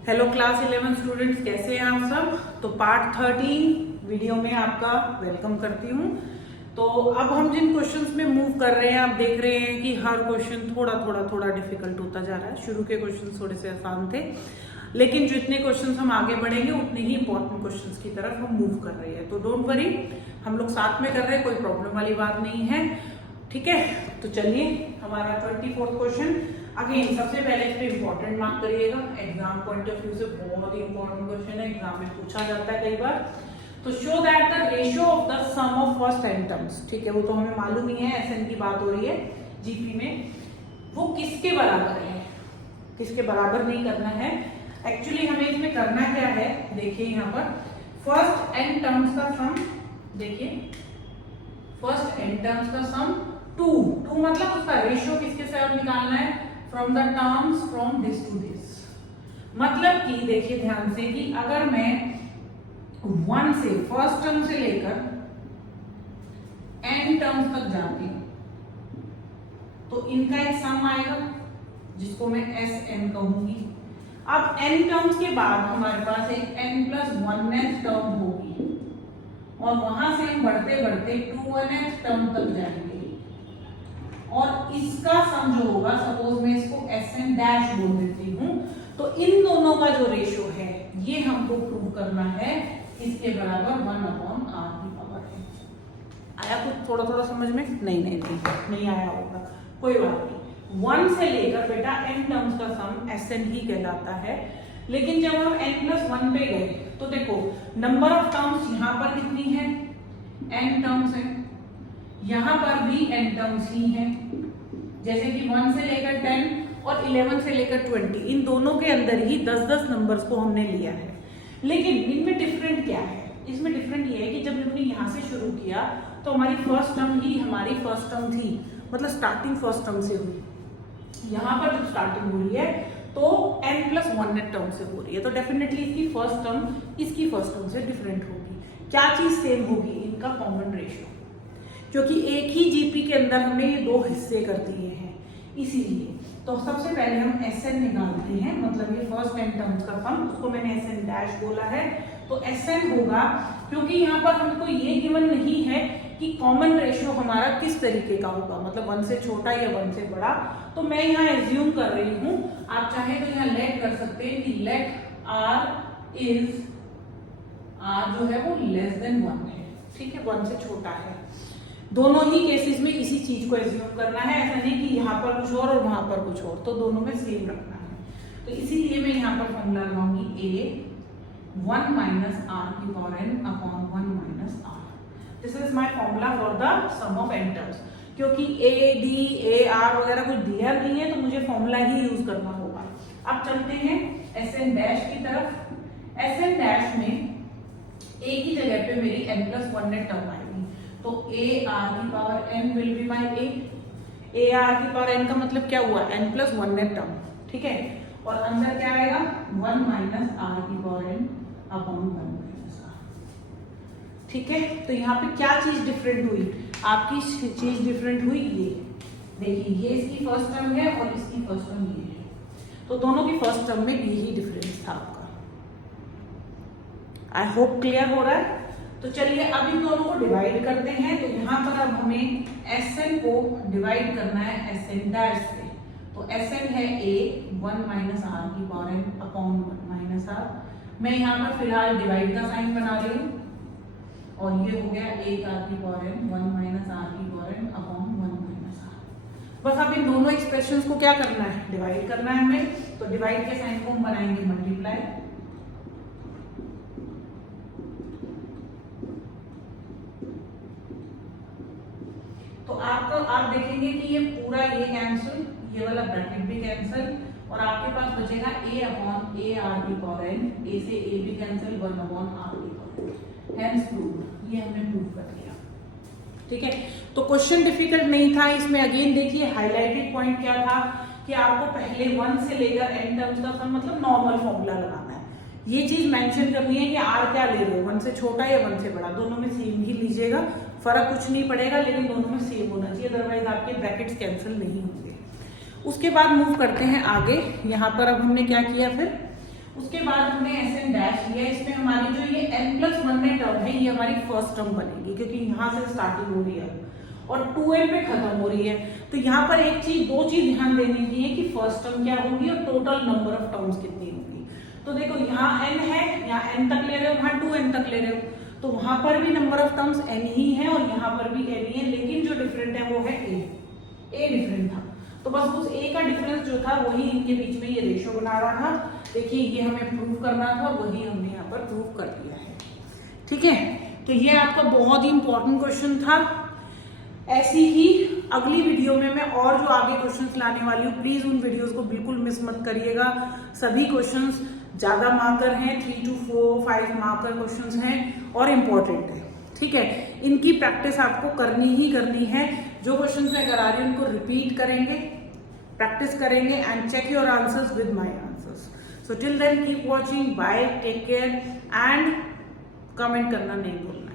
Hello class 11 students, कैसे हैं आप सब। तो पार्ट 13 वीडियो में आपका वेलकम करती हूँ। तो अब हम जिन क्वेश्चंस में मूव कर रहे हैं, आप देख रहे हैं कि हर क्वेश्चन थोड़ा डिफिकल्ट होता जा रहा है। शुरू के क्वेश्चन थोड़े से आसान थे, लेकिन जितने क्वेश्चंस हम आगे बढ़ेंगे उतने ही इंपॉर्टेंट क्वेश्चंस की तरफ हम मूव कर रहे हैं। तो डोंट वरी, हम लोग साथ में कर रहे हैं, कोई प्रॉब्लम वाली बात नहीं है। ठीक है, तो चलिए हमारा 24th क्वेश्चन। अगेन सबसे पहले इस पे इंपॉर्टेंट मार्क करिएगा, एग्जाम पॉइंट ऑफ व्यू से बहुत ही इंपॉर्टेंट क्वेश्चन है, एग्जाम में पूछा जाता है कई बार। तो show that the ratio of the sum of first n terms, ठीक है, वो तो हमें मालूम ही है, SN की बात हो रही है जीपी में, वो किसके बराबर है। किसके बराबर नहीं करना है, एक्चुअली हमें इसमें करना क्या है, देखिए यहाँ पर फर्स्ट n टर्म्स का सम, देखिए फर्स्ट n टर्म्स का सम 2 मतलब उसका रेशियो किसके साथ निकालना है, from the terms from this to this. मतलब कि देखिए ध्यान से कि अगर मैं 1 से फर्स्ट टर्म से लेकर n टर्म्स तक जाती हूं तो इनका एक सम आएगा जिसको मैं SN कहूंगी। अब n टर्म्स के बाद हमारे पास एक n+1th टर्म होगी और वहां से हम बढ़ते बढ़ते 2nth टर्म तक जाएंगे और इसका सम जो होगा, सपोज मैं इसको SN डैश बोल देती हूँ, तो इन दोनों का जो रेशियो है ये हमको प्रूव करना है, इसके बराबर 1/r की पावर है। आया कुछ थोड़ा समझ में? नहीं आया होगा, कोई बात नहीं। 1 से लेकर बेटा n टर्म्स का सम SN ही कहलाता है। लेकिन जब हम n+1 पे गए तो देखो नंबर ऑफ टर्म्स यहाँ पर कितनी है, n टर्म्स है, यहां पर भी n टर्म्स ही हैं। जैसे कि 1 से लेकर 10 और 11 से लेकर 20, इन दोनों के अंदर ही 10-10 नंबर्स को हमने लिया है। लेकिन इनमें डिफरेंट क्या है, इसमें डिफरेंट ये है कि जब हमने यहाँ से शुरू किया तो हमारी फर्स्ट टर्म ही हमारी फर्स्ट टर्म थी, मतलब स्टार्टिंग फर्स्ट टर्म से हुई। यहाँ पर जब स्टार्टिंग हो रही है तो n+1 टर्म से हो रही है, तो डेफिनेटली इसकी फर्स्ट टर्म इसकी फर्स्ट टर्म से डिफरेंट होगी। क्या चीज सेम होगी, इनका कॉमन रेशियो, क्योंकि एक ही जीपी के अंदर हमने ये दो हिस्से कर दिए हैं, इसीलिए। तो सबसे पहले हम SN निकालते हैं, मतलब ये फर्स्ट n टर्म्स का सम, उसको मैंने SN डैश बोला है, तो SN होगा, क्योंकि यहाँ पर हमको ये गिवन नहीं है कि कॉमन रेशियो हमारा किस तरीके का होगा, मतलब 1 से छोटा या 1 से बड़ा। तो मैं यहाँ एज्यूम कर रही हूँ, आप चाहे तो यहाँ लेट कर सकते हैं कि लेट R जो है वो लेस देन 1 है, ठीक है, 1 से छोटा है। दोनों ही केसेस में इसी चीज को एज्यूम करना है, ऐसा नहीं कि यहाँ पर कुछ और वहां पर कुछ और, तो दोनों में सेम रखना है। तो इसीलिए मैं यहाँ पर फॉर्मूला लगाऊंगी A 1 - r की power n upon 1 - r। This is my formula for the sum of n terms. क्योंकि A D A R वगैरह कुछ दिया नहीं है तो मुझे फॉर्मूला ही यूज करना होगा। अब चलते हैं SN डैश की तरफ। SN डैश में A की जगह पे मेरी n+1 टर्म आएगी, तो AR की power n will be my A। AR की पावर n का मतलब क्या हुआ, n+1 टर्म, ठीक है, और अंदर क्या आएगा 1 - r की पावर n अपॉन 1 - r, ठीक है। तो यहाँ पे क्या चीज डिफरेंट हुई, आपकी चीज डिफरेंट हुई, ये देखिए, ये इसकी फर्स्ट टर्म है और इसकी फर्स्ट टर्म ये है, तो दोनों की फर्स्ट टर्म में यही डिफरेंस था आपका। आई होप क्लियर हो रहा है। तो चलिए अब इन दोनों को डिवाइड करते हैं। तो यहाँ पर अब हमें SN को डिवाइड करना है SN डैश से, तो SN है A 1 - r की पावर n अपॉन 1 - r। मैं यहाँ पर फिलहाल डिवाइड का साइन बना रही हूँ और ये हो गया A की पावर n 1 - r की पावर n अपॉन 1 - r। बस अब इन दोनों एक्सप्रेशंस को क्या करना है, डिवाइड करना है हमें। तो डिवाइड के साइन को हम बनाएंगे मल्टीप्लाई, तो आप देखेंगे कि ये पूरा ये कैंसिल, ये वाला ब्रैकेट भी कैंसिल, और आपके पास बचेगा A अपॉन AR की पावर n, A से A भी कैंसिल, 1 अपॉन R की पावर n, हेंस प्रूव्ड। ये हमने प्रूव कर दिया, ठीक है। तो क्वेश्चन डिफिकल्ट नहीं था। इसमें अगेन देखिए हाईलाइटेड पॉइंट क्या था कि आपको पहले 1 से लेकर n टर्म्स का सम, मतलब नॉर्मल फॉर्मूला लगाना है। ये चीज मेंशन करनी है कि R क्या ले रहे हो, 1 से छोटा या 1 से बड़ा, दोनों में सेम ही लीजिएगा, फर्क कुछ नहीं पड़ेगा, लेकिन दोनों में सेम होना चाहिए, अदरवाइज आपके ब्रैकेट्स कैंसिल नहीं होंगे। उसके बाद मूव करते हैं आगे। यहाँ पर अब हमने क्या किया, फिर उसके बाद हमने एस एन डैश लिया, इसमें हमारी जो ये n+1 टर्म है ये हमारी फर्स्ट टर्म बनेगी, क्योंकि यहाँ से स्टार्टिंग हो रही है और 2n पे खत्म हो रही है। तो यहाँ पर दो चीज ध्यान देने की है कि फर्स्ट टर्म क्या होगी और टोटल नंबर ऑफ टर्म्स कितनी होगी। तो देखो यहाँ n है, यहाँ n तक ले रहे हो, वहाँ 2n तक ले रहे हो, तो वहां पर भी नंबर ऑफ टर्म्स n ही है और यहाँ पर भी n ही है, लेकिन जो डिफरेंट है वो है a डिफरेंट था। तो बस उस a का डिफरेंस जो था वही इनके बीच में ये रेशो बना रहा था। देखिए ये हमें प्रूव करना था, वही हमने यहाँ पर प्रूव कर दिया है। ठीक है, तो ये आपका बहुत ही इंपॉर्टेंट क्वेश्चन था। ऐसी ही अगली वीडियो में मैं और जो आगे क्वेश्चंस लाने वाली हूँ, प्लीज उन वीडियोस को बिल्कुल मिस मत करिएगा। सभी क्वेश्चंस ज्यादा मार्कर हैं, 3 to 4, 5 मार्कर क्वेश्चंस हैं और इम्पोर्टेंट है। ठीक है, इनकी प्रैक्टिस आपको करनी ही करनी है। जो क्वेश्चंस मैं करा रही हूँ उनको रिपीट करेंगे, प्रैक्टिस करेंगे and check your answers with my answers. So till then keep watching, bye, take care and comment करना नहीं भूलना।